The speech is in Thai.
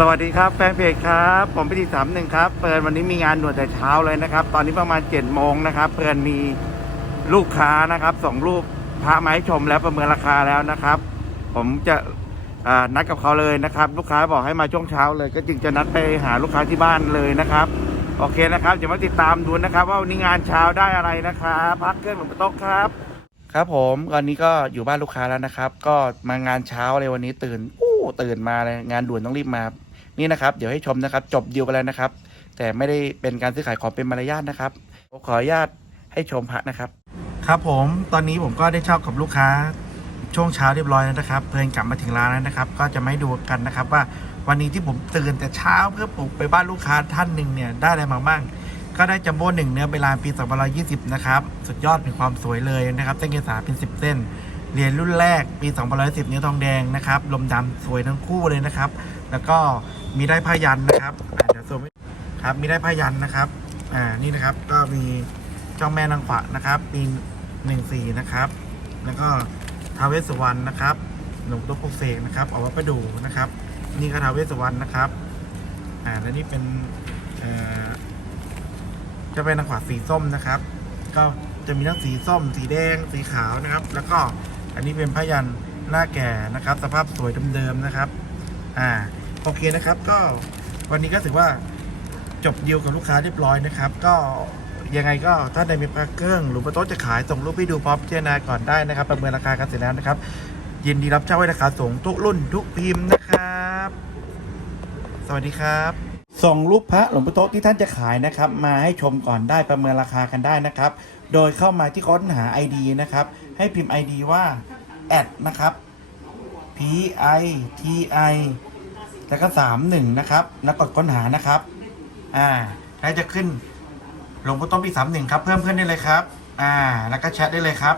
สวัสดีครับแฟนเพจครับ ผมพิธีสามหนึ่งครับเปิดวันนี้มีงานด่วนแต่เช้าเลยนะครับ ตอนนี้ประมาณ7จ็ดโมงนะครับเปิดมีลูกค้านะครับส่งรูปพระมาให้ชมแล้วประเมินราคาแล้วนะครับ ผมจะนัดกับเขาเลยนะครับ ลูกค้าบอกให้มาช่วงเช้าเลย ก็จึงจะนัดไปหาลูกค้าที่บ้านเลยนะครับโอเคนะครับเดี๋ยวมาติดตามดูนะครับ ว่าวันนี้งานเช้าได้อะไรนะครับพักเครื่องหลวงปู่โต๊ะครับ ครับผมตอนนี้ก็อยู่บ้านลูกค้าแล้วนะครับ ก็มางานเช้าเลยวันนี้ตื่นอู้ตื่นมาเลยงานด่วนต้องรีบมา นี่นะครับ เดี๋ยวให้ชมนะครับ จบดีลกันแล้วนะครับ แต่ไม่ได้เป็นการซื้อขายของเป็นมารยาทนะครับผมขออนุญาตให้ชมพระนะครับ ครับผมตอนนี้ผมก็ได้เช่ากับลูกค้าช่วงเช้าเรียบร้อยแล้วนะครับ เพลินกลับมาถึงร้านแล้วนะครับ ก็จะไม่ดูกันนะครับว่าวันนี้ที่ผมตื่นแต่เช้าเพื่อปลุกไปบ้านลูกค้าท่านหนึ่งเนี่ยได้อะไรมาบ้างก็ได้จัมโบ้หนึ่งเนื้อเวลาปี2520 นะครับ สุดยอดเป็นความสวยเลยนะครับเส้นเกษาเป็น 10 เส้น เหรียญรุ่นแรกปี2510เนื้อทองแดงนะครับ ลมดำสวยทั้งคู่เลยนะครับ แล้วก็มีได้ผ้ายันนะครับอาเดี๋ยวซูมครับ มีได้ผ้ายันนะครับ อ่า นี่นะครับ ก็มีเจ้าแม่นางขวานะครับปี14นะครับ แล้วก็ท้าวเวสุวรรณนะครับ หลวงปู่ปุกเสกนะครับเอาไว้ประดูนะครับ นี่ก็ท้าวเวสุวรรณนะครับ อ่า แล้วนี่เป็นเอ่อจะเป็นนางขวาสีส้มนะครับ ก็จะมีทั้งสีส้ม สีแดง สีขาวนะครับ แล้วก็ อันนี้เป็นพยันหน้าแก่นะครับ สภาพสวยเดิมๆนะครับ อ่าโอเคนะครับก็วันนี้ก็ถือว่าจบดีลกับลูกค้าเรียบร้อยนะครับ ก็ยังไงก็ถ้าในมีพระเครื่องหรือว่าโต๊ะจะขายส่งรูปให้ดูพร้อมพิจารณาก่อนได้นะครับ ประเมินราคากันเสร็จแล้วนะครับ ยินดีรับเช่าไว้ราคาส่งทุกรุ่นทุกพิมพ์นะครับ สวัสดีครับ ส่งรูปพระหลวงปู่โตที่ท่านจะขายนะครับ มาให้ชมก่อนได้ประเมินราคากันได้นะครับ โดยเข้ามาที่ค้นหา ID นะครับ ให้พิมพ์ ID ว่าแอดนะครับ P I T I แล้วก็31นะครับ แล้วกดค้นหานะครับ อ่าแล้วจะขึ้นหลวงปู่โตปี31ครับ เพิ่มเพื่อนได้เลยครับ อ่า แล้วก็แชทได้เลยครับ